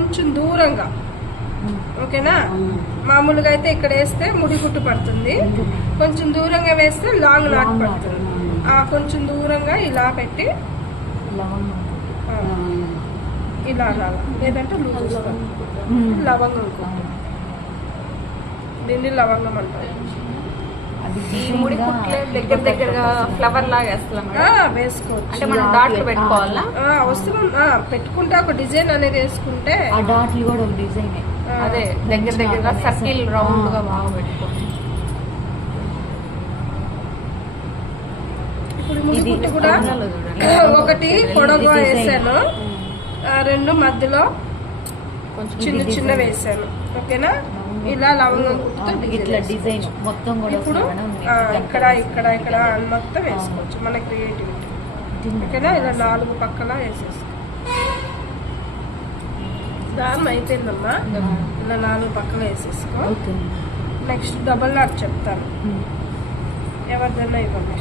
కొంచెం దూరంగా, ఓకేనా? మామూలుగా అయితే ఇక్కడ వేస్తే ముడి గుట్టు పడుతుంది, కొంచెం దూరంగా వేస్తే లాంగ్ నాట్ పడుతుంది. కొంచెం దూరంగా ఇలా పెట్టి ఇలా అనాలి, లేదంటే లూజ్ లవంగం. దీన్ని లవంగం అంటారు. ఈ ముడి కుట్లే దగ్గర దగ్గరగా ఫ్లవర్ లాగా వేసుకోవచ్చు. అంటే మనం డాట్లు పెట్టుకోవాలా? అవసరం పెట్టుకుంటే ఒక డిజైన్ అనేది వేసుకుంటే ఆ డాట్లు కూడా ఒక డిజైన్. అదే దగ్గర దగ్గరగా సర్కిల్ రౌండ్ గా బాగా పెట్టుకోవాలి. ఇప్పుడు ముడి కుట్టు కూడా ఒకటి పొడవుగా వేసాను, రెండు మధ్యలో చిన్న చిన్న వేసాను, ఓకేనా? ఇలా లవంగం ఇట్లా డిజైన్ మొత్తం కూడా ఇప్పుడు ఇక్కడ ఇక్కడ ఇక్కడ మొత్తం వేసుకోవచ్చు మన క్రియేటివిటీ, ఓకేనా? ఇలా 4 పక్కల వేసేసుకో. దాన్ని అయిపోయిందమ్మా, ఇలా 4 పక్కల వేసేసుకో. నెక్స్ట్ డబల్ నాట్ చెప్తాను, ఎవరిదన్నా ఇవ్వండి.